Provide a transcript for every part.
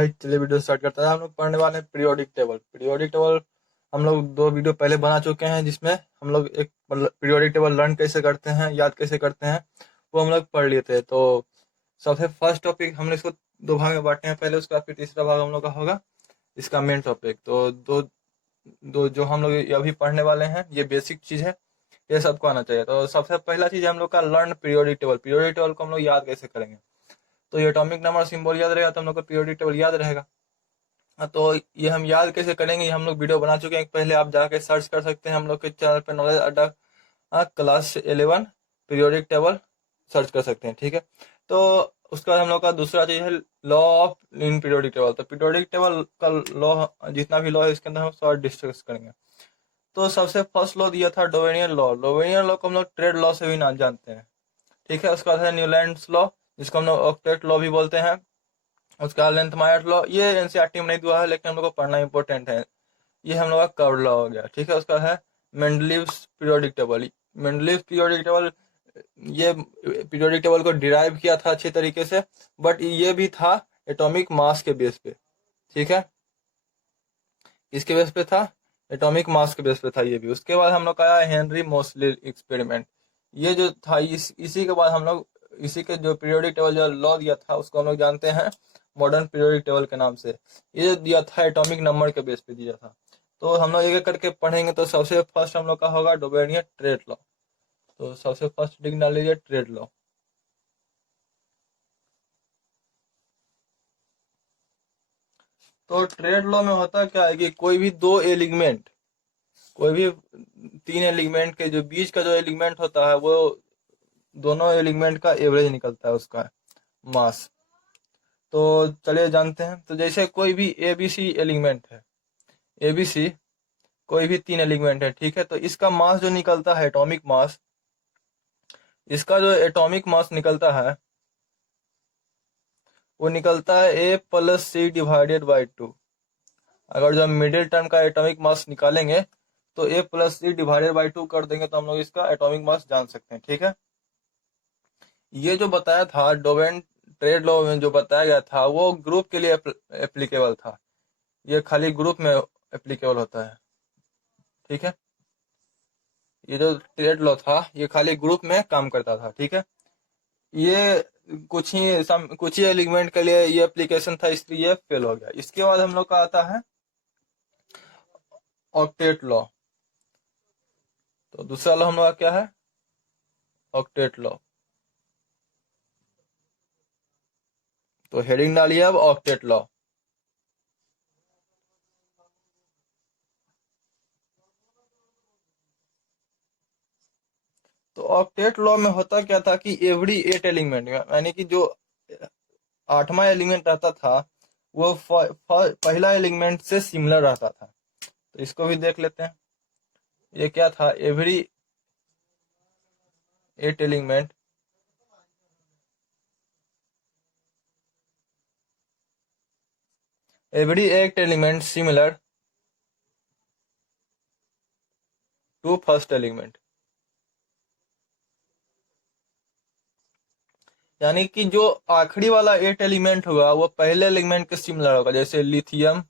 Guys, चलिए video start करते हैं। हम लोग पढ़ने वाले हैं पीरियोडिक टेबल। पीरियोडिक टेबल हम लोग 2 वीडियो पहले बना चुके हैं, जिसमें हम लोग एक पीरियोडिक टेबल लर्न कैसे करते हैं, याद कैसे करते हैं, वो हम लोग पढ़ लिए थे। तो सबसे फर्स्ट टॉपिक हमने इसको 2 भाग में बांटे हैं पहले, उसका फिर तीसरा भाग हम लोग का होगा इसका मेन टॉपिक। तो दो दो जो हम लोग अभी पढ़ने वाले हैं, ये बेसिक चीज है, ये सबको आना चाहिए। तो सबसे पहला चीज है हम लोग का learn periodic table. Periodic table को हम लोग याद कैसे करेंगे? तो ये एटॉमिक नंबर सिंबल याद रहेगा तो हम लोग का पीरियोडिक टेबल याद रहेगा। हाँ, तो ये हम याद कैसे करेंगे, ये हम लोग वीडियो बना चुके हैं पहले, आप जाके सर्च कर सकते हैं हम लोग के चैनल पे, नॉलेज अड्डा क्लास 11 पीरियोडिक टेबल सर्च कर सकते हैं, ठीक है। तो उसके बाद हम लोग का दूसरा चीज है law of in periodic table. तो पीरियोडिक टेबल का लॉ, जितना भी लॉ है इसके अंदर हम शॉर्ट डिस्कस करेंगे। तो सबसे फर्स्ट लॉ दिया था डोवेनियन लॉ। डोवेनियन लॉ को हम लोग ट्रेड लॉ से भी ना जानते हैं, ठीक है। उसके बाद है न्यूलैंड्स लॉ, जिसको हम लोग ऑक्टेट लॉ भी बोलते हैं। उसका लेंथ मायर लॉ, ये एनसीईआरटी में नहीं दिया है लेकिन हम लोग को पढ़ना इंपॉर्टेंट है। ये हम लोग का कर्व लॉ हो गया, ठीक है। उसका है Mendeleev's periodic table. Mendeleev's periodic table, ये पीरियोडिक टेबल को डिराइव किया था अच्छे तरीके से, बट ये भी था एटॉमिक मास के बेस पे, ठीक है। इसके बेस पे था, एटॉमिक मास के बेस पे था ये भी। उसके बाद हम लोग का आया हेनरी मोसले एक्सपेरिमेंट। ये जो था इसी के बाद हम लोग इसी के जो पीरियोडिक टेबल जो लॉ दिया था उसको हम लोग जानते हैं मॉडर्न पीरियोडिक टेबल के नाम से। ये जो दिया था एटॉमिक नंबर के बेस पे दिया था। तो हम लोग एक एक करके पढ़ेंगे। तो सबसे फर्स्ट हम लोग का होगा डोबेनियन ट्रेड लॉ। तो सबसे फर्स्ट डिग डाल लीजिए ट्रेड लॉ। तो ट्रेड लॉ में होता क्या है कि कोई भी दो एलिमेंट, कोई भी 3 एलिमेंट के जो बीच का जो एलिमेंट होता है, वो दोनों एलिमेंट का एवरेज निकलता है उसका मास। तो चलिए जानते हैं। तो जैसे कोई भी एबीसी एलिमेंट है, एबीसी कोई भी 3 एलिमेंट है, ठीक है। तो इसका मास जो निकलता है एटॉमिक मास, इसका जो एटॉमिक मास निकलता है वो निकलता है A+C/2। अगर जो हम मिडिल टर्म का एटॉमिक मास निकालेंगे तो A+C/2 कर देंगे तो हम लोग इसका एटॉमिक मास जान सकते हैं, ठीक है। ये जो बताया था डोवेन ट्रेड लॉ में जो बताया गया था वो ग्रुप के लिए एप्लीकेबल था। ये खाली ग्रुप में एप्लीकेबल होता है, ठीक है। ये जो ट्रेड लॉ था ये खाली ग्रुप में काम करता था, ठीक है। ये कुछ ही एलिमेंट के लिए ये एप्लीकेशन था, इसलिए ये फेल हो गया। इसके बाद हम लोग का आता है ऑक्टेट लॉ। तो दूसरा लॉ हम लोग का क्या है? Octet law. तो हेडिंग डालिए अब ऑक्टेट लॉ। तो ऑक्टेट लॉ में होता क्या था कि एवरी 8 एलिमेंट, यानी कि जो 8वां एलिमेंट रहता था वो पहला एलिमेंट से सिमिलर रहता था। तो इसको भी देख लेते हैं। ये क्या था? Every 8 element similar to first element. यानी कि जो आखिरी वाला 8 एलिमेंट होगा वो पहले एलिमेंट के सिमिलर होगा, जैसे lithium,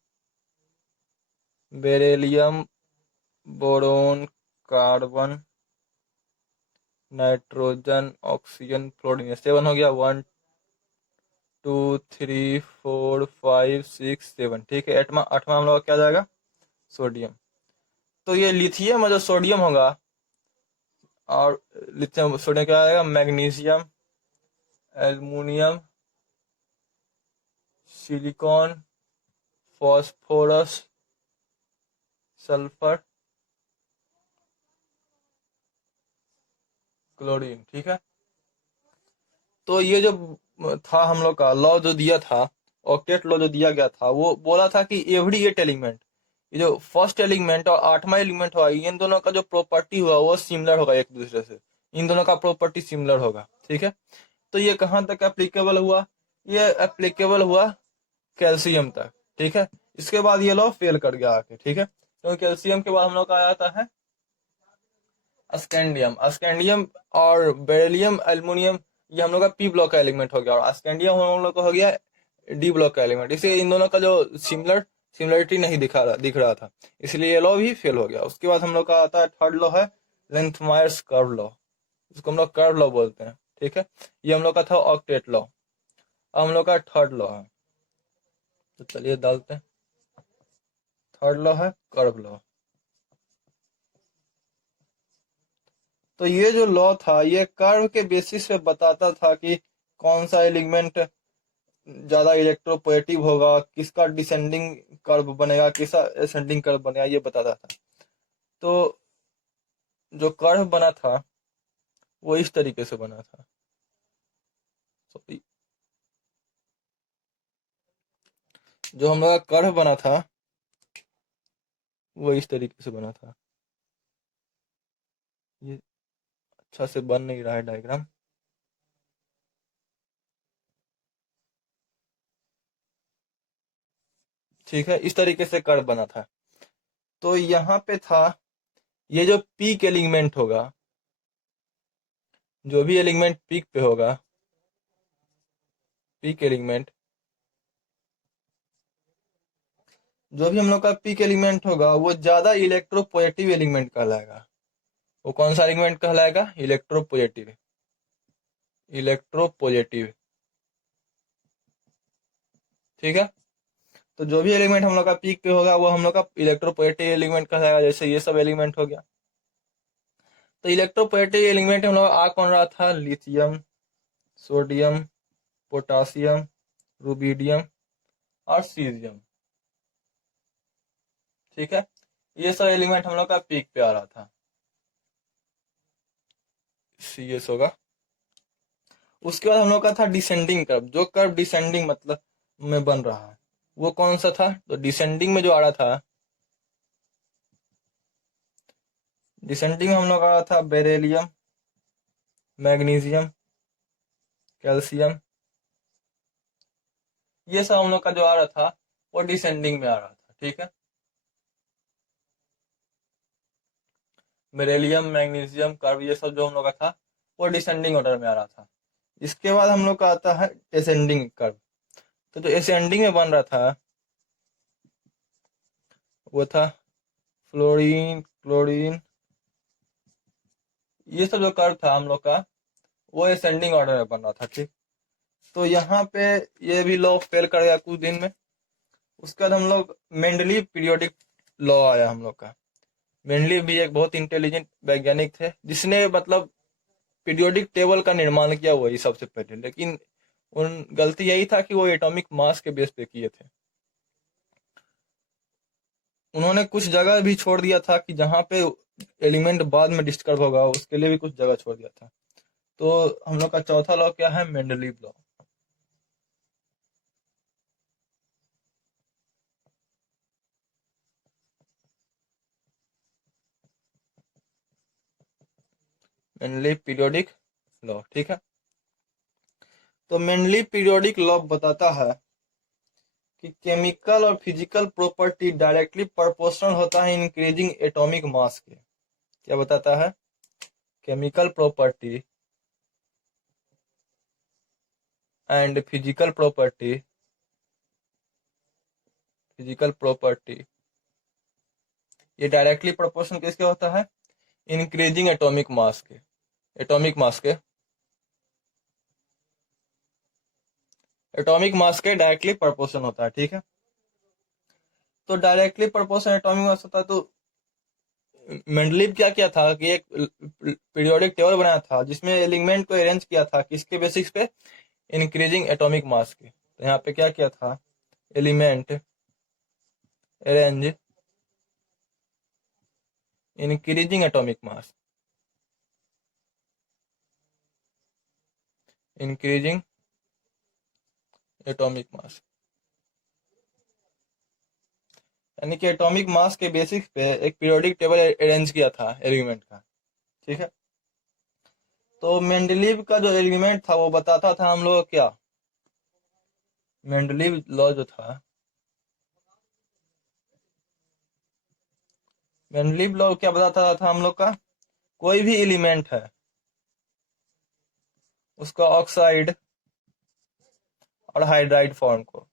beryllium, boron, carbon, nitrogen, oxygen, fluorine. 7 हो गया। 1 2 3 4 5 6 7, ठीक है। आठवां हम लोग का क्या जाएगा? सोडियम। तो ये लिथियम और जो सोडियम होगा, और लिथियम सोडियम क्या आएगा? Magnesium, aluminium, silicon, phosphorus, sulphur, chlorine, ठीक है। तो ये जो था हम लोग का लॉ जो दिया था, ऑक्टेट लॉ जो दिया गया था, वो बोला था कि एवरी 8 एलिमेंट, ये जो फर्स्ट एलिमेंट और 8वां एलिमेंट हुआ, इन दोनों का जो प्रॉपर्टी हुआ वो सिमिलर होगा एक दूसरे से। इन दोनों का प्रॉपर्टी सिमिलर होगा, ठीक है। तो ये कहाँ तक एप्लीकेबल हुआ? ये एप्लीकेबल हुआ कैल्शियम तक, ठीक है। इसके बाद ये लॉ फेल कर गया आके, ठीक है। तो कैल्शियम के बाद हम लोग का आता है स्कैंडियम। स्कैंडियम और बेरिलियम, एल्युमिनियम, ये हम लोग का पी ब्लॉक का एलिमेंट हो गया। और स्कैंडियम हम लोग का हो गया डी ब्लॉक का एलिमेंट, इसलिए इन दोनों का जो सिमिलरिटी नहीं दिख रहा था, इसलिए ये लॉ भी फेल हो गया। उसके बाद हम लोग का आता है थर्ड लॉ है लेंथमायर्स कर्व लॉ, इसको हम लोग कर्व लॉ बोलते हैं, ठीक है। ये हम लोग का था ऑक्टेट लॉ। अब हम लोग का थर्ड लॉ है, तो चलिए डालते हैं। थर्ड लॉ है कर्व लॉ। तो ये जो लॉ था ये कर्व के बेसिस पे बताता था कि कौन सा एलिमेंट ज्यादा इलेक्ट्रोपोएटिव होगा, किसका डिसेंडिंग कर्व बनेगा, किसका असेंडिंग कर्व बनेगा, ये बताता था। तो जो कर्व बना था वो इस तरीके से बना था। जो हम लोग का कर्व बना था वो इस तरीके से बना था। ये अच्छा से बन नहीं रहा है डायग्राम। ठीक है, इस तरीके से कर्व बना था। तो यहाँ पे था ये जो पीक एलिमेंट होगा, जो भी एलिमेंट पीक पे होगा, पीक एलिमेंट, जो भी हम लोग का पीक एलिमेंट होगा वो ज्यादा इलेक्ट्रोपोएटिव एलिमेंट कहलाएगा। वो कौन सा एलिमेंट कहलाएगा? इलेक्ट्रोपोएटिव। इलेक्ट्रोपोएटिव, ठीक है। तो जो भी एलिमेंट हम लोग का पीक पे होगा वो हम लोग का इलेक्ट्रोपोएटिव एलिमेंट कहलाएगा, जैसे ये सब एलिमेंट हो गया। तो इलेक्ट्रोपोएटिव एलिमेंट हम लोग आ कौन रहा था? लिथियम, सोडियम, पोटासियम, रुबिडियम और सीजियम, ठीक है। ये सब एलिमेंट हम लोग का पीक पे आ रहा था। CS होगा। उसके बाद हम लोग का था डिसेंडिंग कर्व। जो कर्व डिसेंडिंग मतलब में बन रहा है वो कौन सा था? तो डिसेंडिंग में जो आ रहा था, डिसेंडिंग में हम लोग आ रहा था बेरिलियम, मैग्नीशियम, कैल्शियम, ये सब हम लोग का जो आ रहा था वो डिसेंडिंग में आ रहा था, ठीक है। बेरिलियम, मैग्नीशियम, कर्व, ये सब जो हम लोग का था वो डिसेंडिंग ऑर्डर में आ रहा था। इसके बाद हम लोग का आता है एसेंडिंग कर्व। तो जो एसेंडिंग में बन रहा था वो था फ्लोरीन, क्लोरीन, ये सब जो कर्व था हम लोग का वो एसेंडिंग ऑर्डर में बन रहा था, ठीक। तो यहाँ पे ये भी लॉ फेल कर गया कुछ दिन में। उसके बाद हम लोग मेंडलीव पीरियोडिक लॉ आया हम लोग का। मेंडलीव भी एक बहुत इंटेलिजेंट वैज्ञानिक थे जिसने मतलब पीरियोडिक टेबल का निर्माण किया वही सबसे पहले, लेकिन उन गलती यही था कि वो एटॉमिक मास के बेस पे किए थे। उन्होंने कुछ जगह भी छोड़ दिया था कि जहाँ पे एलिमेंट बाद में डिस्कवर होगा उसके लिए भी कुछ जगह छोड़ दिया था। तो हम लोग का चौथा लॉ क्या है? Mendeleev law. Mendeleev periodic law, ठीक है। तो मेंडलीव पीरियोडिक लॉ बताता है कि केमिकल और फिजिकल प्रॉपर्टी डायरेक्टली प्रोपोर्शनल होता है इंक्रीजिंग एटॉमिक मास के। क्या बताता है? Chemical property and physical property ये डायरेक्टली प्रोपोर्शनल किसके होता है? इंक्रीजिंग एटॉमिक मास के। एटॉमिक मास के, एटॉमिक मास के डायरेक्टली प्रोपोर्शनल होता है, ठीक है। तो डायरेक्टली प्रोपोर्शनल एटॉमिक मास होता है। तो मेंडलीव क्या किया था कि एक पीरियोडिक टेबल बनाया था जिसमें एलिमेंट को अरेंज किया था किसके बेसिस पे? इंक्रीजिंग एटॉमिक मास के। तो यहाँ पे क्या किया था? Element arrange increasing atomic mass, increasing atomic mass, यानी कि एटॉमिक मास के बेसिस पे एक पीरियोडिक टेबल अरेंज किया था एलिमेंट का, ठीक है। तो मेंडलीव का जो एलिमेंट था वो बताता था हम लोग क्या? मेंडलीव लॉ जो था, मेंडलीव लॉ क्या बताता था हम लोग का? कोई भी एलिमेंट है उसका ऑक्साइड और हाइड्राइड फॉर्म को।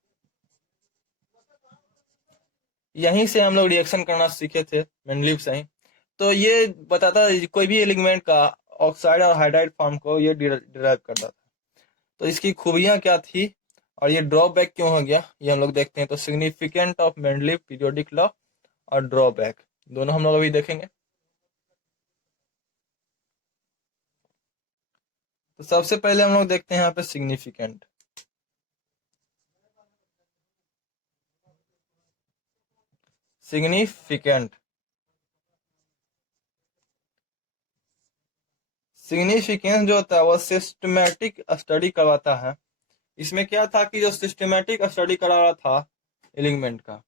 यहीं से हम लोग रिएक्शन करना सीखे थे, मेंडलीव से ही। तो ये बताता है कोई भी एलिमेंट का ऑक्साइड और हाइड्राइड फॉर्म को ये डिराइव करता था। तो इसकी खूबियां क्या थी और ये ड्रॉबैक क्यों हो गया, ये हम लोग देखते हैं। तो significant of Mendeleev periodic law और ड्रॉबैक दोनों हम लोग अभी देखेंगे। तो सबसे पहले हम लोग देखते हैं यहाँ पे सिग्निफिकेंट। सिग्निफिकेंट सिग्निफिकेंस जो होता है वो सिस्टमैटिक स्टडी करवाता है। इसमें क्या था कि जो सिस्टमैटिक स्टडी करा रहा था एलिमेंट का,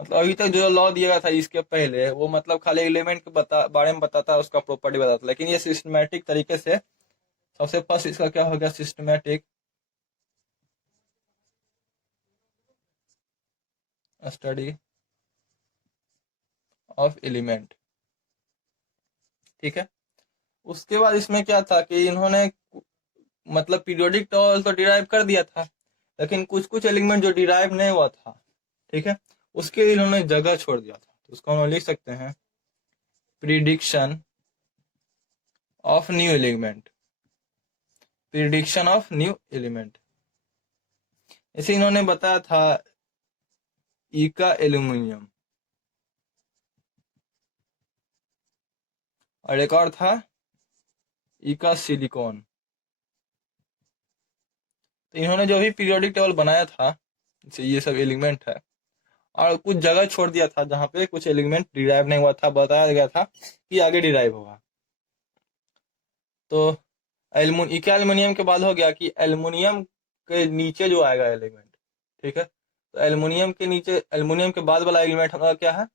मतलब अभी तक जो लॉ दिया गया था इसके पहले वो मतलब खाली एलिमेंट के बारे में बताता है, उसका प्रॉपर्टी बताता है। लेकिन ये सिस्टमैटिक तरीके से, सबसे फर्स्ट इसका क्या हो गया, सिस्टमैटिक स्टडी ऑफ एलिमेंट। ठीक है। उसके बाद इसमें क्या था कि इन्होंने मतलब पीरियोडिक टेबल तो डिराइव कर दिया था, लेकिन कुछ कुछ एलिमेंट जो डिराइव नहीं हुआ था, ठीक है, उसके लिए इन्होंने जगह छोड़ दिया था। तो उसको हम लिख सकते हैं prediction of new element. Prediction of new element इसे इन्होंने बताया था इका एल्यूमिनियम, और एक और था इका सिलिकॉन। तो इन्होंने जो भी पीरियोडिक टेबल बनाया था, ये सब एलिमेंट है, और कुछ जगह छोड़ दिया था जहां पे कुछ एलिमेंट डिराइव नहीं हुआ था, बताया गया था कि आगे डिराइव होगा। तो इका एल्यूमिनियम के बाद हो गया कि एल्यूमिनियम के नीचे जो आएगा एलिमेंट, ठीक है, तो एल्यूमिनियम के नीचे, एल्यूमिनियम के बाद वाला एलिमेंट हमारा क्या है,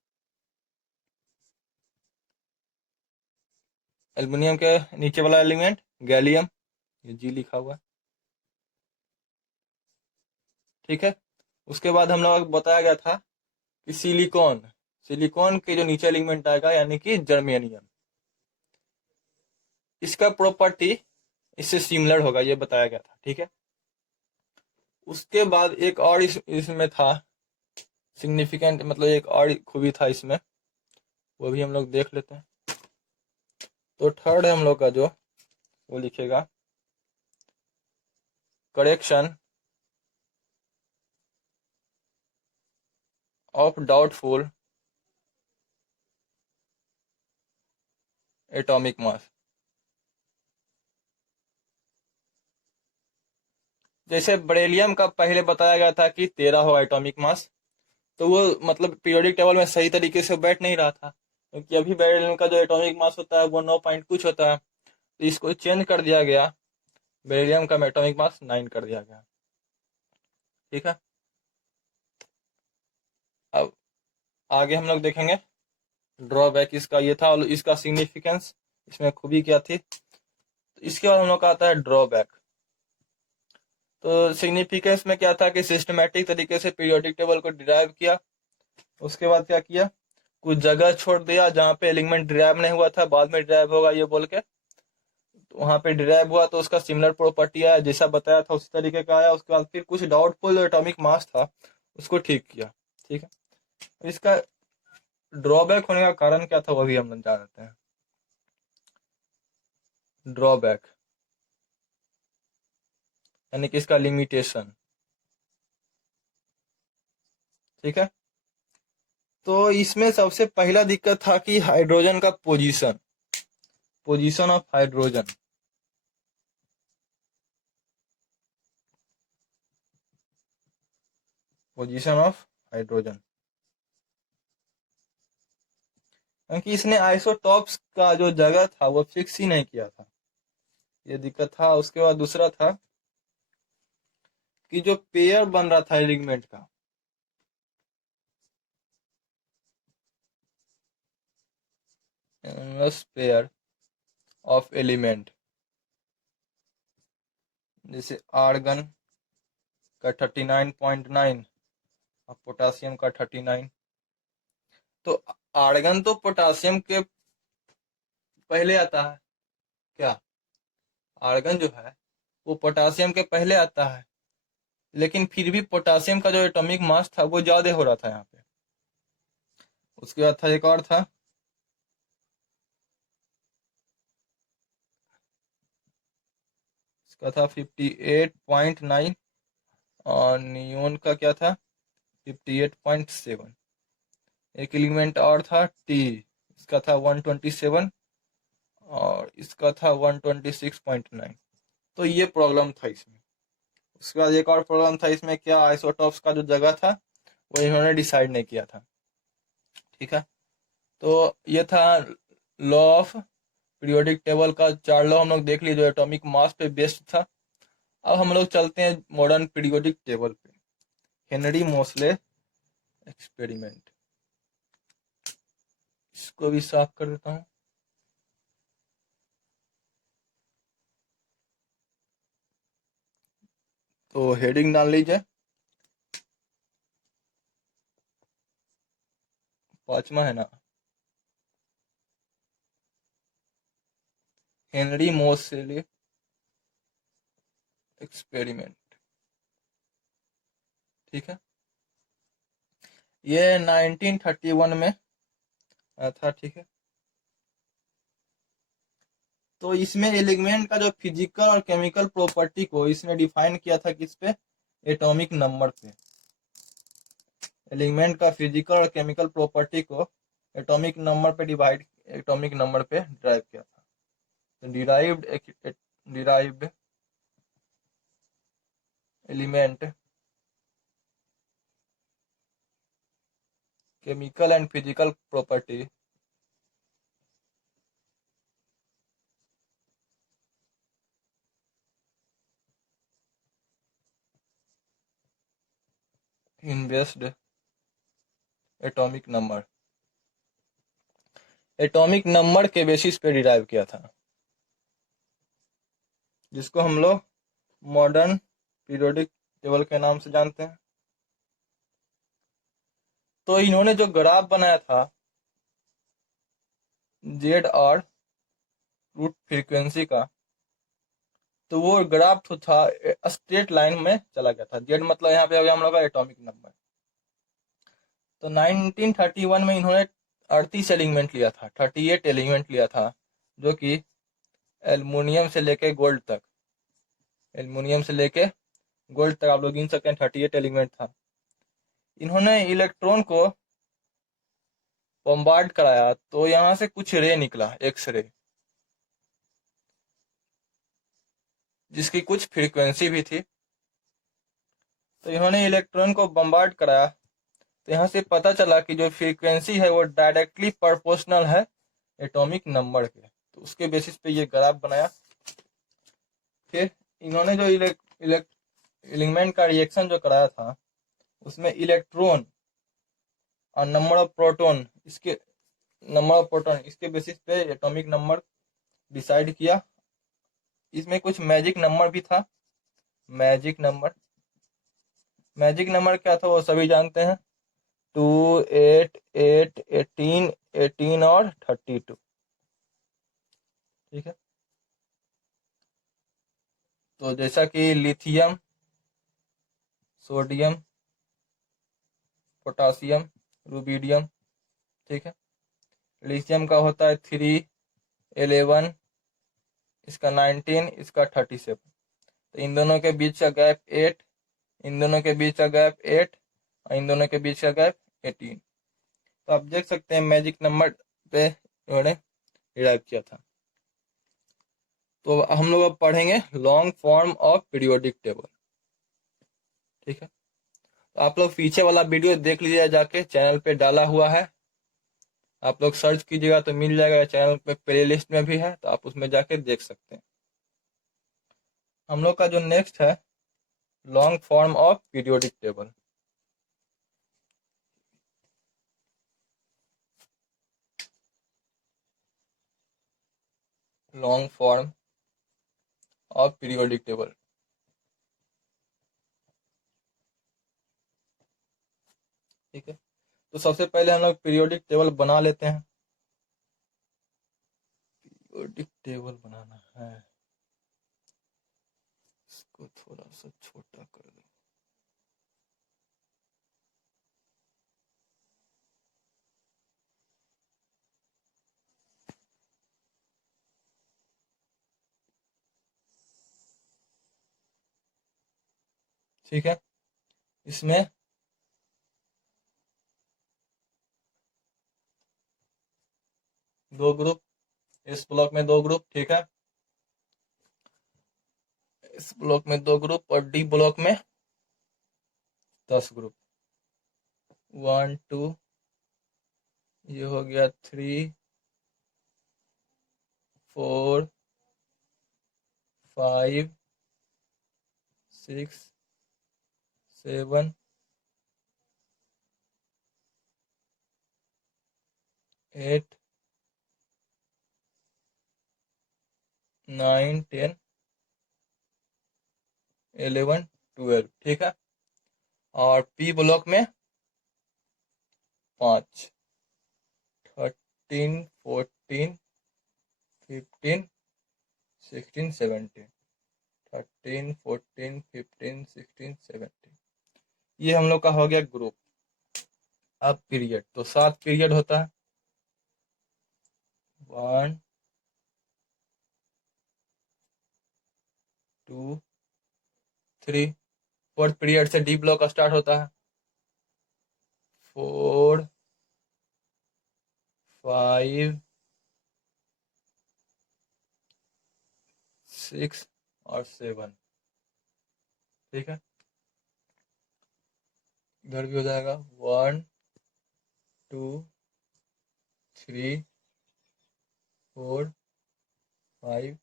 एल्यूमिनियम के नीचे वाला एलिमेंट गैलियम, ये जी लिखा हुआ है। ठीक है। उसके बाद हम लोग बताया गया था कि सिलिकॉन, सिलिकॉन के जो नीचे एलिमेंट आएगा यानी कि जर्मेनियम, इसका प्रॉपर्टी इससे सिमिलर होगा, ये बताया गया था। ठीक है। उसके बाद एक और इसमें था सिग्निफिकेंट, मतलब एक और खूबी था इसमें, वो भी हम लोग देख लेते हैं। तो थर्ड हम लोग का जो वो लिखेगा correction of doubtful atomic mass. जैसे बेरिलियम का पहले बताया गया था कि 13 होगा एटॉमिक मास, तो वो मतलब पीरियोडिक टेबल में सही तरीके से बैठ नहीं रहा था, क्योंकि अभी बेरिलियम का जो एटॉमिक मास होता है वो 9 पॉइंट कुछ होता है, तो इसको चेंज कर दिया गया, बेरिलियम का एटॉमिक मास 9 कर दिया गया। ठीक है। अब आगे हम लोग देखेंगे ड्रॉबैक इसका ये था, और इसका सिग्निफिकेंस, इसमें खूबी क्या थी। तो इसके बाद हम लोग का आता है ड्रॉबैक। तो सिग्निफिकेंस में क्या था कि सिस्टमैटिक तरीके से पीरियोडिक टेबल को डिराइव किया। उसके बाद क्या किया, कुछ जगह छोड़ दिया जहाँ पे एलिमेंट डिराइव नहीं हुआ था, बाद में डिराइव होगा ये बोल के, तो वहाँ पे डिराइव हुआ तो उसका सिमिलर प्रॉपर्टी आया, जैसा बताया था उसी तरीके का आया। उसके बाद फिर कुछ डाउटफुल एटॉमिक मास था उसको ठीक किया। ठीक है। इसका ड्रॉबैक होने का कारण क्या था वो भी हम लोग जानते हैं। ड्रॉबैक यानी कि इसका लिमिटेशन। ठीक है। तो इसमें सबसे पहला दिक्कत था कि हाइड्रोजन का position, position of hydrogen. Position of hydrogen, क्योंकि इसने आइसोटॉप्स का जो जगह था वो फिक्स ही नहीं किया था, ये दिक्कत था। उसके बाद दूसरा था कि जो पेयर बन रहा था एलिमेंट का, पेयर ऑफ एलिमेंट, जैसे आर्गन का 39.9 और पोटासियम का 39। तो आर्गन तो पोटासियम के पहले आता है क्या, आर्गन जो है वो पोटासियम के पहले आता है, लेकिन फिर भी पोटासियम का जो एटॉमिक मास था वो ज्यादा हो रहा था यहाँ पे। उसके बाद था एक और था, इसका था 58.9 और नियोन का क्या था 58.7। एक एलिमेंट और था टी, इसका था 127 और इसका था 126.9। तो ये प्रॉब्लम था इसमें। उसके बाद एक और प्रॉब्लम था इसमें, क्या आइसोटॉप्स का जो जगह था वो इन्होंने डिसाइड नहीं किया था। ठीक है, तो ये था लॉ ऑफ पीरियोडिक टेबल का 4 लॉ हम लोग देख लिए जो एटॉमिक मास पे बेस्ड था। अब हम लोग चलते हैं मॉडर्न पीरियोडिक टेबल पे, हेनरी मोसले एक्सपेरिमेंट। इसको भी साफ कर देता हूँ। तो हेडिंग डाल लीजिए, 5वां है ना, हेनरी मोसले एक्सपेरिमेंट। ठीक है, ये 1931 में था। ठीक है, तो इसमें एलिमेंट का जो फिजिकल और केमिकल प्रॉपर्टी को इसने डिफाइन किया था किस पे, एटॉमिक नंबर पे। एलिमेंट का फिजिकल और केमिकल प्रॉपर्टी को एटॉमिक नंबर पे एटॉमिक नंबर पे ड्राइव किया था। तो derived element chemical and physical property invested atomic number, atomic number के बेसिस पे डिराइव किया था, जिसको हम लोग मॉडर्न पीरियोडिक टेबल के नाम से जानते हैं। तो इन्होंने जो ग्राफ बनाया था जेड और रूट फ्रीक्वेंसी का, तो वो ग्राफ तो था स्ट्रेट लाइन में चला गया था। जेड मतलब यहाँ पे हो गया हम लोग का एटॉमिक नंबर। तो 1931 में इन्होंने 38 एलिमेंट लिया था, 38 एलिमेंट लिया था, जो कि एल्युमिनियम से लेके गोल्ड तक, एल्युमिनियम से लेके गोल्ड तक आप लोग गिन सकते हैं, 38 एलिमेंट था। इन्होंने इलेक्ट्रॉन को बम्बार्ड कराया, तो यहाँ से कुछ रे निकला, एक्स रे, जिसकी कुछ फ्रीक्वेंसी भी थी। तो इन्होंने इलेक्ट्रॉन को बम्बार्ड कराया, तो यहाँ से पता चला कि जो फ्रीक्वेंसी है वो डायरेक्टली प्रोपोर्शनल है एटॉमिक नंबर के। तो उसके बेसिस पे ये ग्राफ बनाया। फिर इन्होंने जो एलिमेंट का रिएक्शन जो कराया था, उसमें इलेक्ट्रॉन और नंबर ऑफ प्रोटॉन, इसके बेसिस पे एटॉमिक नंबर डिसाइड किया। इसमें कुछ मैजिक नंबर भी था। मैजिक नंबर क्या था वो सभी जानते हैं, 2, 8, 8, 18, 18 और 32। ठीक है, तो जैसा कि लिथियम, सोडियम, पोटासियम, रुबिडियम। ठीक है, लिथियम का होता है 3, 11, इसका 19, इसका 37। तो इन दोनों के बीच का गैप 8, इन दोनों के बीच का गैप 8 और इन दोनों के बीच का गैप 18। तो आप देख सकते हैं मैजिक नंबर पे इन्होंने डिराइव किया था। तो हम लोग अब पढ़ेंगे long form of periodic table. ठीक है, तो आप लोग पीछे वाला वीडियो देख लीजिए, जाके चैनल पे डाला हुआ है, आप लोग सर्च कीजिएगा तो मिल जाएगा। चैनल पे प्लेलिस्ट में भी है, तो आप उसमें जाके देख सकते हैं। हम लोग का जो नेक्स्ट है long form of periodic table. Long form of periodic table. ठीक है, तो सबसे पहले हम लोग पीरियोडिक टेबल बना लेते हैं। पीरियोडिक टेबल बनाना है, इसको थोड़ा सा छोटा कर दो। ठीक है, इसमें दो ग्रुप, इस ब्लॉक में दो ग्रुप, ठीक है, इस ब्लॉक में दो ग्रुप और डी ब्लॉक में 10 ग्रुप। 1 2, ये हो गया 3 4 5 6 7 8 9 10 11 12, ठीक है। और पी ब्लॉक में 5 13 14 15 16 17, 13 14 15 16 17, ये हम लोग का हो गया ग्रुप। अब पीरियड, तो 7 पीरियड होता है। 1 2 3, फोर्थ पीरियड से डी ब्लॉक स्टार्ट होता है। 4 5 6 और 7, ठीक है। इधर भी हो जाएगा 1 2 3 4 5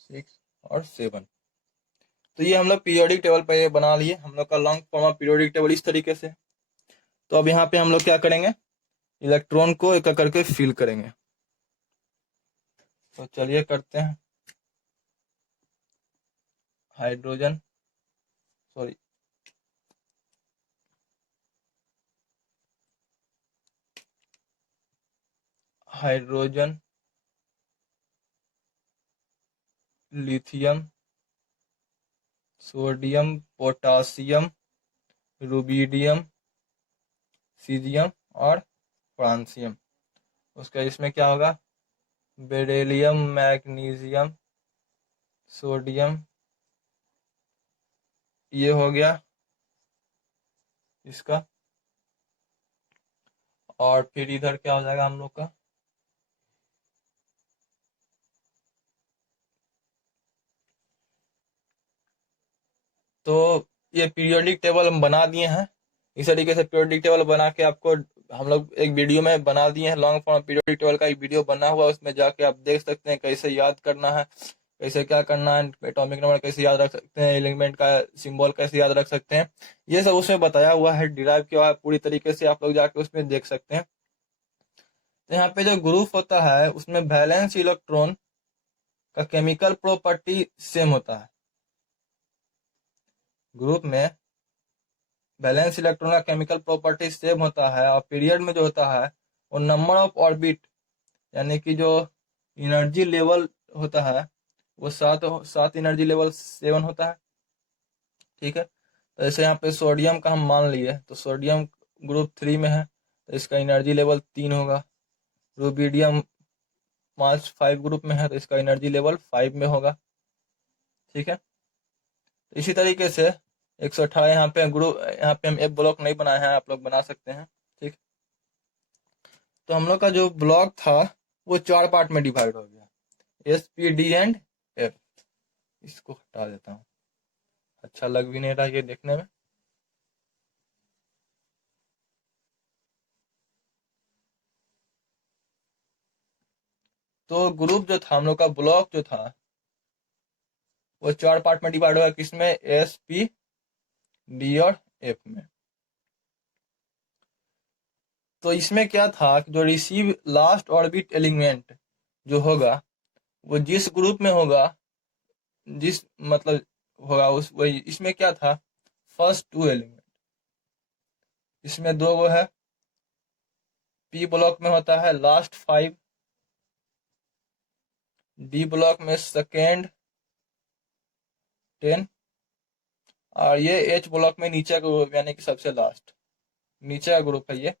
6 और 7। तो ये हम लोग पीरियोडिक टेबल पे बना लिए, हम लोग का long form of periodic table इस तरीके से। तो अब यहाँ पे हम लोग क्या करेंगे, इलेक्ट्रॉन को एक एक करके फिल करेंगे। तो चलिए करते हैं। Hydrogen, sorry, hydrogen, lithium, sodium, potassium, rubidium, caesium और फ्रांसियम। उसका इसमें क्या होगा, बेरिलियम, मैग्नीशियम, सोडियम, ये हो गया इसका। और फिर इधर क्या हो जाएगा हम लोग का, तो ये पीरियोडिक टेबल हम बना दिए हैं। इस तरीके से पीरियोडिक टेबल बना के आपको हम लोग एक वीडियो में बना दिए हैं। लॉन्ग फॉर्म पीरियोडिक टेबल का एक वीडियो बना हुआ है, उसमें जाके आप देख सकते हैं कैसे याद करना है, कैसे क्या करना है, एटॉमिक नंबर कैसे याद रख सकते हैं, एलिमेंट का सिंबल कैसे याद रख सकते हैं, ये सब उसमें बताया हुआ है, डिराइव किया हुआ है पूरी तरीके से, आप लोग जाके उसमें देख सकते हैं। तो यहाँ पे जो ग्रुप होता है उसमें वैलेंस इलेक्ट्रॉन का केमिकल प्रॉपर्टी सेम होता है। ग्रुप में वैलेंस इलेक्ट्रॉन का केमिकल प्रॉपर्टी सेम होता है, और पीरियड में जो होता है वो नंबर ऑफ ऑर्बिट, यानी कि जो एनर्जी लेवल होता है वो 7 एनर्जी लेवल 7 होता है, ठीक है। तो जैसे यहाँ पे सोडियम का हम मान लिए, तो सोडियम ग्रुप 3 में है तो इसका एनर्जी लेवल 3 होगा। रुबिडियम 5 ग्रुप में है तो इसका एनर्जी लेवल 5 में होगा, ठीक है। इसी तरीके से 118 यहाँ पे ग्रुप, यहाँ पे हम एक ब्लॉक नहीं बनाए हैं, आप लोग बना सकते हैं, ठीक। तो हम लोग का जो ब्लॉक था वो 4 पार्ट में डिवाइड हो गया, S P D and F. इसको हटा देता हूँ, अच्छा लग भी नहीं रहा ये देखने में। तो ग्रुप जो था हम लोग का, ब्लॉक जो था वो 4 पार्ट में डिवाइड हुआ, किसमें, एस पी डी और एफ में। तो इसमें क्या था कि जो रिसीव लास्ट ऑर्बिट एलिमेंट जो होगा वो जिस ग्रुप में होगा, जिस मतलब होगा उस वही, इसमें क्या था, फर्स्ट 2 एलिमेंट, इसमें 2 वो है। पी ब्लॉक में होता है लास्ट 5, डी ब्लॉक में सेकेंड 10, और ये H ब्लॉक में नीचे का ग्रुप यानी कि सबसे लास्ट नीचे का ग्रुप है ये।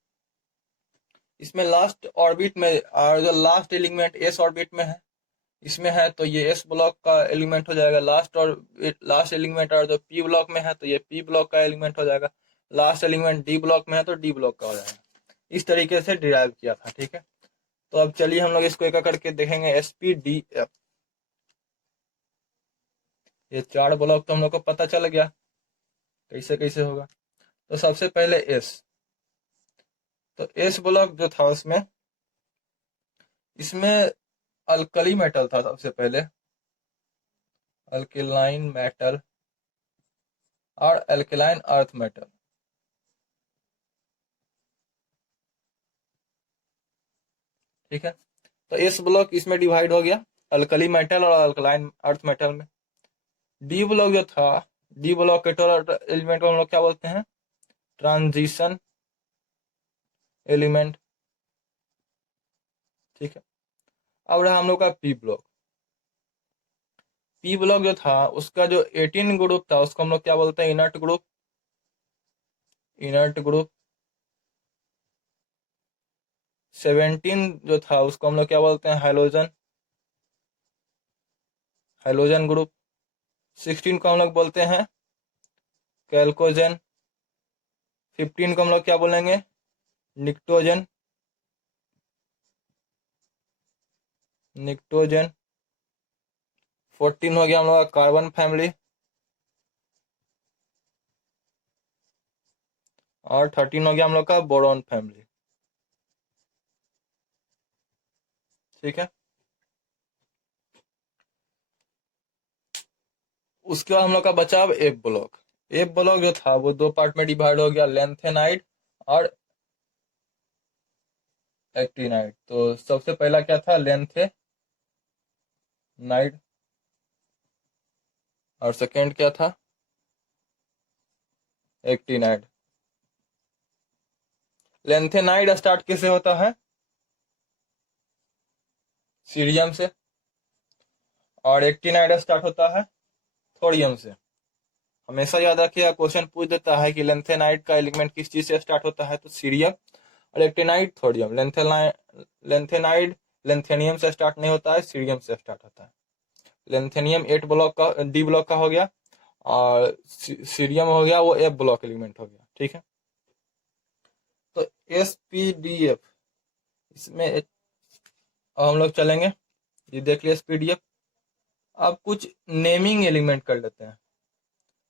इसमें लास्ट ऑर्बिट में और जो लास्ट एलिमेंट S ऑर्बिट में है इसमें है तो ये S ब्लॉक का एलिमेंट हो जाएगा लास्ट, और लास्ट एलिमेंट और जो P ब्लॉक में है तो ये P ब्लॉक का एलिमेंट हो जाएगा। लास्ट एलिमेंट D ब्लॉक में है तो D ब्लॉक का हो जाएगा। इस तरीके से डिराइव किया था, ठीक है। तो अब चलिए हम लोग इसको एक एक करके देखेंगे। SPDF, ये 4 ब्लॉक तो हम लोग को पता चल गया कैसे कैसे होगा। तो सबसे पहले S, तो S ब्लॉक जो था उसमें इसमें अल्कली मेटल था सबसे पहले, अल्कलाइन मेटल और अल्कलाइन अर्थ मेटल, ठीक है। तो S ब्लॉक इसमें डिवाइड हो गया अल्कली मेटल और अल्कलाइन अर्थ मेटल में। डी ब्लॉक जो था, डी ब्लॉक के टोटल एलिमेंट को हम लोग क्या बोलते हैं, ट्रांजिशन एलिमेंट, ठीक है। अब रहा हम लोग का पी ब्लॉक। पी ब्लॉक जो था उसका जो 18 ग्रुप था उसको हम लोग क्या बोलते हैं, इनर्ट ग्रुप, इनर्ट ग्रुप। 17 जो था उसको हम लोग क्या बोलते हैं, हाइलोजन, हाइलोजन ग्रुप। 16 को हम लोग बोलते हैं कैल्कोजन। 15 को हम लोग क्या बोलेंगे, निक्टोजन, निक्टोजन। 14 हो गया हम लोग का कार्बन फैमिली, और 13 हो गया हम लोग का बोरॉन फैमिली, ठीक है। उसके बाद हम लोग का बचा अब एफ ब्लॉक। एफ ब्लॉक जो था वो 2 पार्ट में डिवाइड हो गया, लेंथेनाइड और एक्टिनाइड। तो सबसे पहला क्या था, लेंथेनाइड, और सेकेंड क्या था, एक्टिनाइड। लेंथेनाइड स्टार्ट किससे होता है, सीरियम से, और एक्टिनाइड स्टार्ट होता है थोरियम से। हमेशा याद रखिएगा, क्वेश्चन पूछ देता है कि लेंथेनाइड का एलिमेंट किस चीज से स्टार्ट होता है, तो सीरियम, और एक्टिनाइड थोरियम। लेंथेनाइड लेंथेनियम से स्टार्ट नहीं होता है, सीरियम से स्टार्ट होता है। लेंथेनियम 8 ब्लॉक का, डी ब्लॉक का हो गया, और सीरियम हो गया वो एफ ब्लॉक एलिमेंट हो गया, ठीक है। तो SPDF इसमें अब हम लोग चलेंगे, ये देख लिया SPDF। अब कुछ नेमिंग एलिमेंट कर लेते हैं,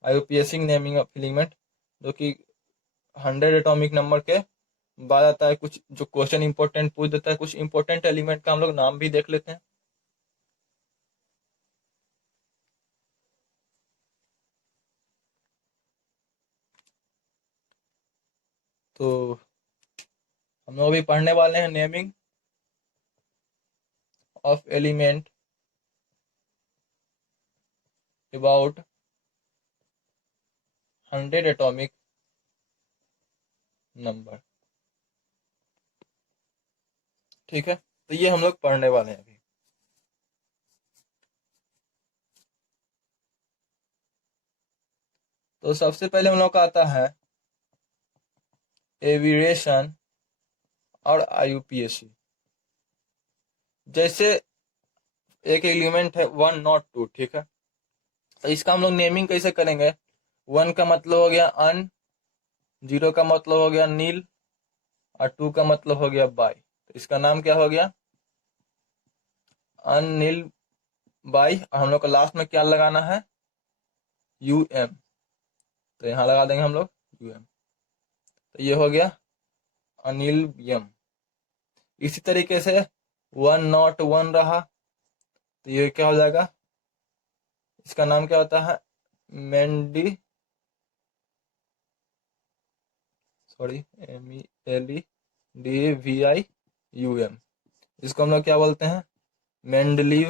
IUPAC नेमिंग ऑफ एलिमेंट, जो कि 100 एटॉमिक नंबर के बाद आता है। कुछ जो क्वेश्चन इंपॉर्टेंट पूछ देता है, कुछ इंपॉर्टेंट एलिमेंट का हम लोग नाम भी देख लेते हैं। तो हम लोग अभी पढ़ने वाले हैं naming of element about 100 atomic number, ठीक है। तो ये हम लोग पढ़ने वाले हैं अभी। तो सबसे पहले हम लोग का आता है एविएशन और IUPAC। जैसे एक एलिमेंट है 1 नॉट 2, ठीक है। तो इसका हम लोग नेमिंग कैसे करेंगे, 1 का मतलब हो गया अन, 0 का मतलब हो गया नील, और 2 का मतलब हो गया बाई। तो इसका नाम क्या हो गया, अन नील बाई। और हम लोग को लास्ट में क्या लगाना है, UM। तो यहाँ लगा देंगे हम लोग UM। तो ये हो गया अनिल यम। इसी तरीके से 1 नॉट 1 रहा, तो ये क्या हो जाएगा, इसका नाम क्या होता है, मेंडी, सॉरी MELEDVIUM। इसको हम लोग क्या बोलते हैं, मेंडलीव।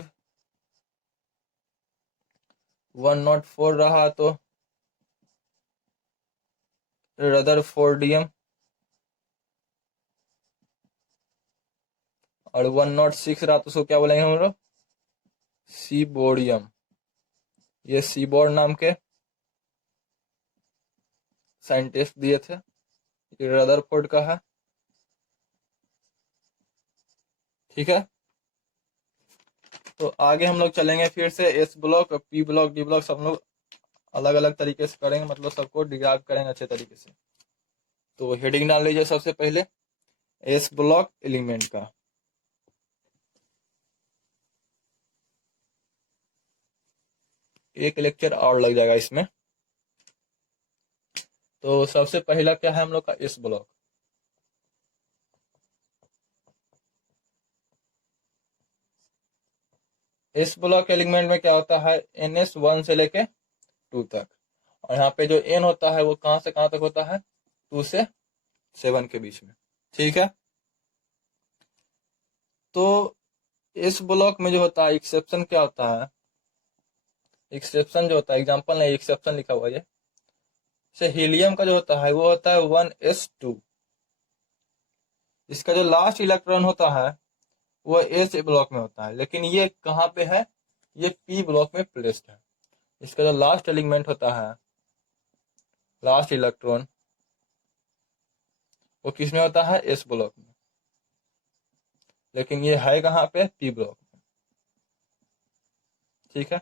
1 नॉट 4 रहा तो रदरफोर्डियम, और 1 नॉट 6 रहा तो उसको क्या बोलेंगे हम लोग, सीबोरियम। ये सीबोर्ड नाम के साइंटिस्ट दिए थे, ये रदरफोर्ड का है। ठीक है, तो आगे हम लोग चलेंगे फिर से S block, P block, D block सब लोग अलग अलग तरीके से करेंगे, मतलब सबको डिराइव करेंगे अच्छे तरीके से। तो हेडिंग डाल लीजिए सबसे पहले एस ब्लॉक एलिमेंट का। एक लेक्चर और लग जाएगा इसमें। तो सबसे पहला क्या है हम लोग का S block. S block element में क्या होता है, NS 1 से लेके 2 तक, और यहाँ पे जो N होता है वो कहां से कहां तक होता है, 2 से 7 के बीच में। ठीक है, तो इस ब्लॉक में जो होता है एक्सेप्शन क्या होता है, एक्सेप्शन जो होता है, एग्जांपल नहीं, एक्सेप्शन लिखा हुआ है, से हीलियम का जो होता है वो होता है 1s2। इसका जो लास्ट इलेक्ट्रॉन होता है वो एस ब्लॉक में होता है, लेकिन ये कहाँ पे है, ये पी ब्लॉक में प्लेस्ड है। इसका जो लास्ट एलिमेंट होता है, लास्ट इलेक्ट्रॉन, वो किस में होता है, एस ब्लॉक में, लेकिन ये है कहाँ पे, पी ब्लॉक में। ठीक है,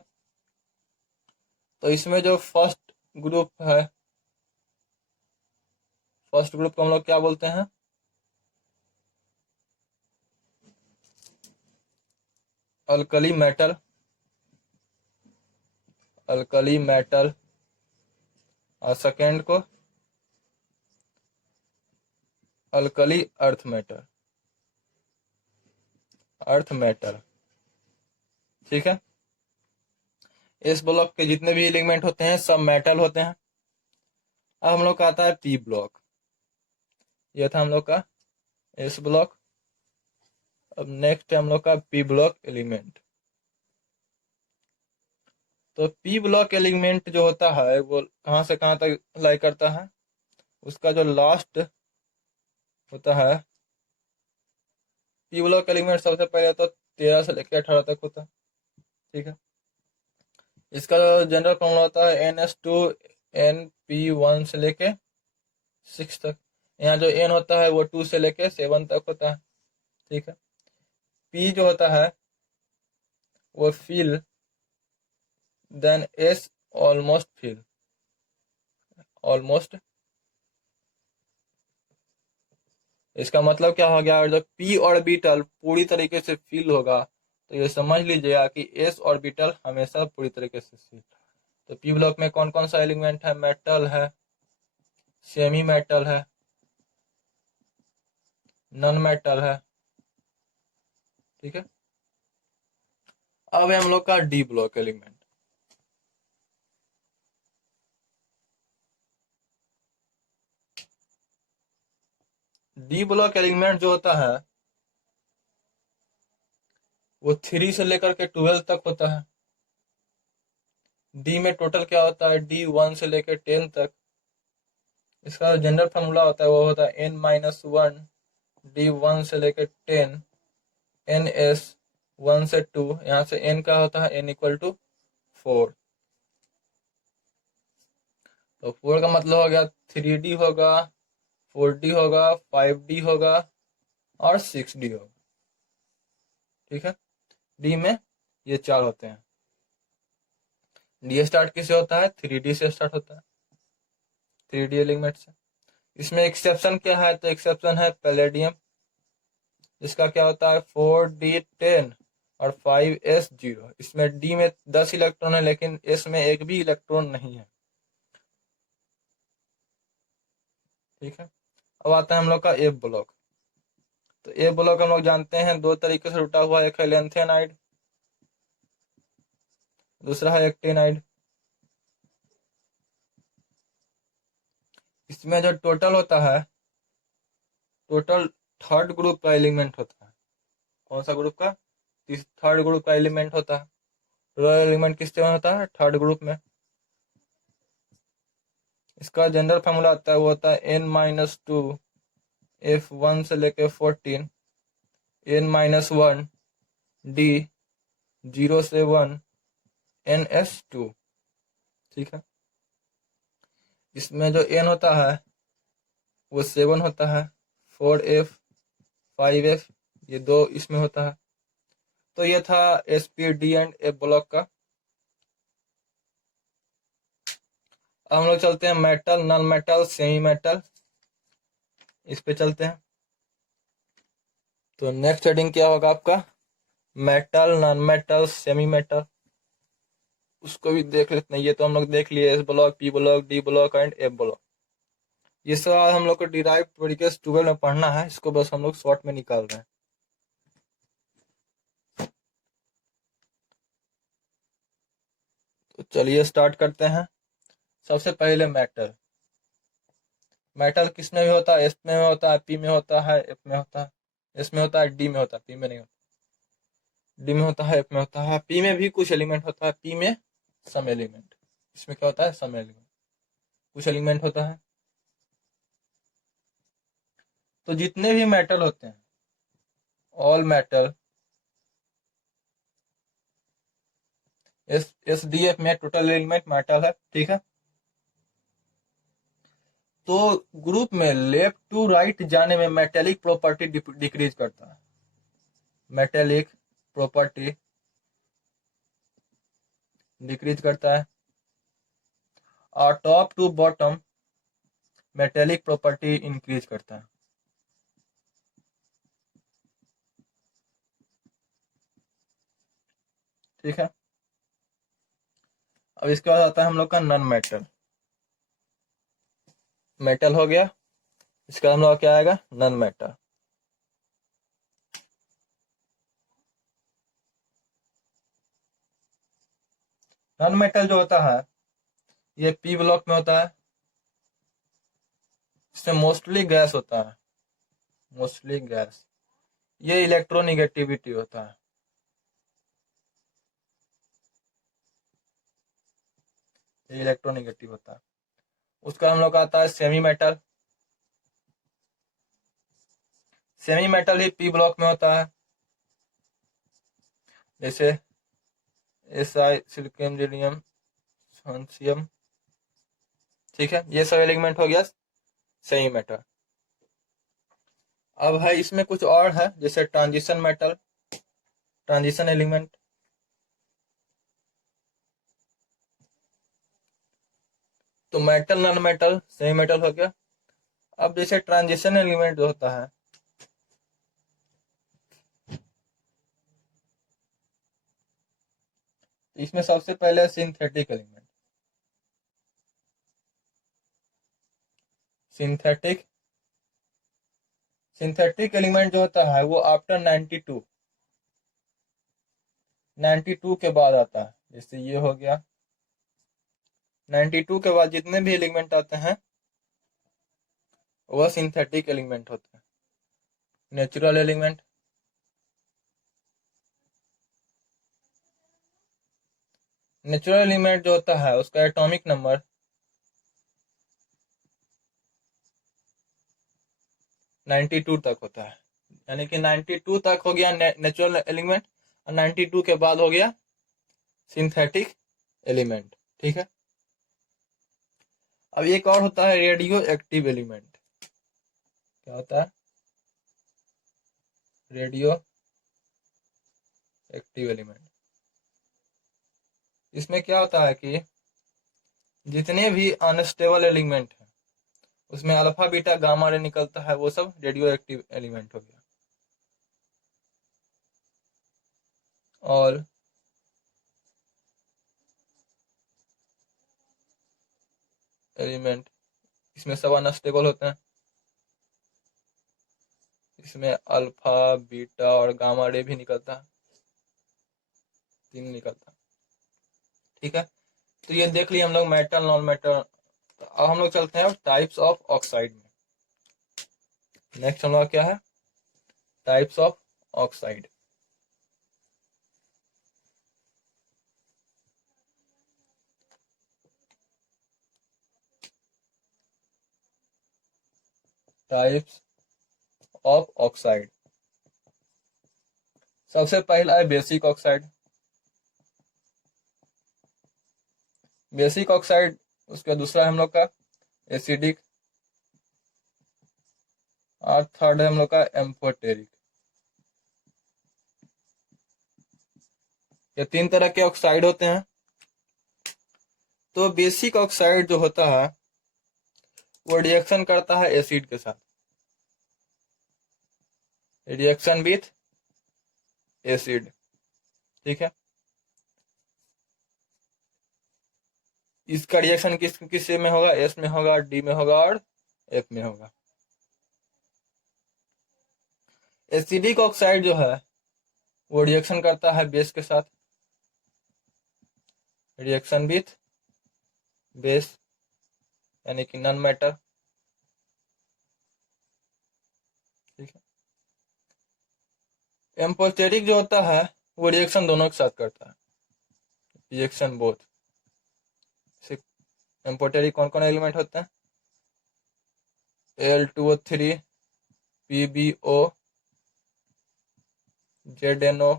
तो इसमें जो फर्स्ट ग्रुप है, फर्स्ट ग्रुप को हम लोग क्या बोलते हैं, अल्कली मेटल, अल्कली मेटल, और सेकेंड को alkali earth metal, earth metal. ठीक है, इस ब्लॉक के जितने भी एलिमेंट होते हैं सब मेटल होते हैं। अब हम लोग का आता है पी ब्लॉक, ये था हम लोग का एस ब्लॉक। अब नेक्स्ट है हम लोग का पी ब्लॉक एलिमेंट। तो पी ब्लॉक एलिमेंट जो होता है वो कहां से कहां तक लाई करता है, उसका जो लास्ट होता है, पी ब्लॉक एलिमेंट सबसे पहले तो 13 से लेकर 18 तक होता है। ठीक है, इसका जो जनरल फॉर्मूला होता है NS2 NP1 से लेके 6 तक। यहाँ जो N होता है वो 2 से लेके 7 तक होता है। ठीक है, P जो होता है वो fill, then S almost fill, almost. इसका मतलब क्या हो गया, जब P ऑर्बिटल पूरी तरीके से फिल होगा तो ये समझ लीजिएगा कि S ऑर्बिटल हमेशा पूरी तरीके से फिल। तो P ब्लॉक में कौन कौन सा एलिमेंट है, मेटल है, सेमी मेटल है, नॉन मेटल है। ठीक है, अब है हम लोग का D block element. D block element जो होता है वो 3 से लेकर के 12 तक होता है। डी में टोटल क्या होता है, डी 1 से लेकर 10 तक। इसका जनरल फॉर्मूला होता है वो होता है N-1, डी 1 से लेकर 10, NS 1 से 2, यहाँ से N का होता है N=4। तो 4 का मतलब हो गया 3D होगा, 4D होगा, 5D होगा और 6D होगा। ठीक है, डी में ये 4 होते हैं। डी स्टार्ट किससे होता है, 3D से स्टार्ट होता है, 3D एलिमेंट से। इसमें एक्सेप्शन क्या है, तो एक्सेप्शन है पैलेडियम, इसका क्या होता है 4D10 और 5S0। इसमें डी में 10 इलेक्ट्रॉन है लेकिन एस में एक भी इलेक्ट्रॉन नहीं है। ठीक है, अब आता है हम लोग का एफ ब्लॉक। तो एफ ब्लॉक हम लोग जानते हैं दो तरीके से जुटा हुआ है, एक है लेंथेनाइड, दूसरा है एक्टिनाइड। इसमें जो टोटल होता है, टोटल थर्ड ग्रुप का एलिमेंट होता है। कौन सा ग्रुप का, थर्ड ग्रुप का एलिमेंट होता है। रॉयल एलिमेंट किसमें होता है, थर्ड ग्रुप में। इसका जनरल फॉर्मूला आता है वो होता है N-2 F1 से लेके 14, N-1 D 0 से 1 NS2। ठीक है। इसमें जो N होता है वो 7 होता है, 4F 5F ये 2 इसमें होता है। तो ये था SP, D and F block का। अब हम लोग चलते हैं metal, non metal, semi metal, इस पे चलते हैं। तो नेक्स्ट हेडिंग क्या होगा आपका? Metal, non metal, semi metal. उसको भी देख लेते हैं। ये तो हम लोग देख लिए, S block, P block, D block and F block. ये सब हम लोग को डिराइव तरीके से 12 में पढ़ना है, इसको बस हम लोग शॉर्ट में निकाल रहे हैं। तो चलिए स्टार्ट करते हैं। सबसे पहले मेटल। मेटल किस में भी होता है? S में होता है, P में होता है, F में होता है। S में होता है, D में होता है, P में नहीं होता। D में होता है, F में होता है, P में भी कुछ एलिमेंट होता है, P में सम एलिमेंट। इसमें क्या होता है? सम एलिमेंट, कुछ एलिमेंट होता है। तो जितने भी मेटल होते हैं, ऑल मेटल, SDF में टोटल एलिमेंट मेटल है, ठीक है। तो ग्रुप में लेफ्ट टू राइट जाने में मेटेलिक प्रॉपर्टी डिक्रीज करता है। मेटेलिक प्रॉपर्टी डिक्रीज करता है। और top to bottom metallic property increase करता है, ठीक है। अब इसके बाद आता है हम लोग का नॉन मेटल। मेटल हो गया, इसका हम लोग क्या आएगा? Non metal. नॉन मेटल जो होता है ये P ब्लॉक में होता है। इसमें मोस्टली गैस होता है, मोस्टली गैस। ये इलेक्ट्रोनिगेटिविटी होता है, ये इलेक्ट्रोनिगेटिव होता है। उसका हम लोग का आता है सेमी मेटल। सेमी मेटल ही P ब्लॉक में होता है, जैसे Si, सिलिकॉन, गैलियम, स्ट्रोंशियम, ठीक है। ये सब एलिमेंट हो गया सेमी मेटल। अब है इसमें कुछ और है, जैसे ट्रांजिशन मेटल, ट्रांजिशन एलिमेंट। तो metal, non metal, semi metal हो गया। अब जैसे ट्रांजिशन एलिमेंट जो होता है, इसमें सबसे पहले synthetic element. Synthetic synthetic element जो होता है वो आफ्टर 92 के बाद आता है। जैसे ये हो गया, 92 के बाद जितने भी एलिमेंट आते हैं वह सिंथेटिक एलिमेंट होते हैं। नेचुरल एलिमेंट, नेचुरल एलिमेंट जो होता है उसका एटॉमिक नंबर 92 तक होता है। यानी कि 92 तक हो गया नेचुरल एलिमेंट, और 92 के बाद हो गया सिंथेटिक एलिमेंट, ठीक है। अब एक और होता है रेडियो एक्टिव एलिमेंट। क्या होता है? Radio active element. इसमें क्या होता है कि जितने भी अनस्टेबल एलिमेंट है उसमें अल्फा बीटा गामा रे निकलता है, वो सब रेडियो एक्टिव एलिमेंट हो गया। और एलिमेंट इसमें सब अनस्टेबल होते हैं। इसमें अल्फा बीटा और गामा रे भी निकलता है, तीन निकलता है, ठीक है। तो ये देख लिए हम लोग मेटल, नॉन मेटल। अब हम लोग चलते हैं टाइप्स ऑफ ऑक्साइड में। नेक्स्ट हम लोग क्या है? Types of oxide. Types of oxide. सबसे पहला है बेसिक ऑक्साइड। बेसिक ऑक्साइड, उसका दूसरा है हम लोग का एसिडिक, और थर्ड है हम लोग का एम्फोटेरिक। ये 3 तरह के ऑक्साइड होते हैं। तो बेसिक ऑक्साइड जो होता है वो रिएक्शन करता है एसिड के साथ, रिएक्शन विथ एसिड, ठीक है। इसका रिएक्शन किस में होगा, एस में होगा, डी में होगा और एफ में होगा। एसिडिक ऑक्साइड जो है वो रिएक्शन करता है बेस के साथ, रिएक्शन विथ बेस यानी कि नॉन मैटर, ठीक है। एम्फोटेरिक जो होता है वो रिएक्शन दोनों के साथ करता है, रिएक्शन बोथ। एम्फोटेरिक कौन कौन एलिमेंट होते हैं, Al2O3, PbO, ZnO,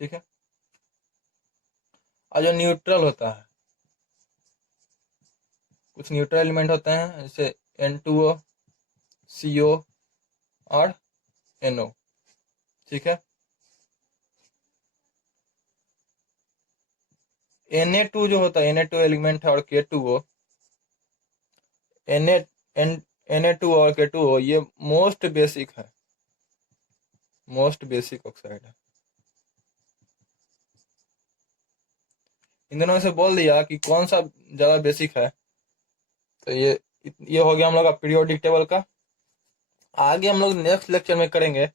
ठीक है। और जो न्यूट्रल होता है, कुछ न्यूट्रल एलिमेंट होते हैं जैसे N2O, CO और NO, ठीक है। Na2 जो होता है, Na2 एलिमेंट है और K2O, Na2 और K2O ये मोस्ट बेसिक है, मोस्ट बेसिक ऑक्साइड है। इन दोनों में से बोल दिया कि कौन सा ज्यादा बेसिक है, तो ये हो गया हम लोग का पीरियोडिक टेबल का। आगे हम लोग नेक्स्ट लेक्चर में करेंगे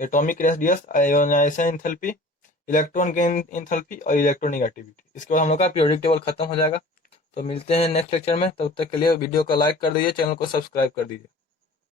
atomic radius, ionisation enthalpy, electron gain enthalpy और इलेक्ट्रोनेगेटिविटी। इसके बाद हम लोग का पीरियोडिक टेबल खत्म हो जाएगा। तो मिलते हैं नेक्स्ट लेक्चर में, तब तक के लिए वीडियो को लाइक कर दीजिए, चैनल को सब्सक्राइब कर दीजिए।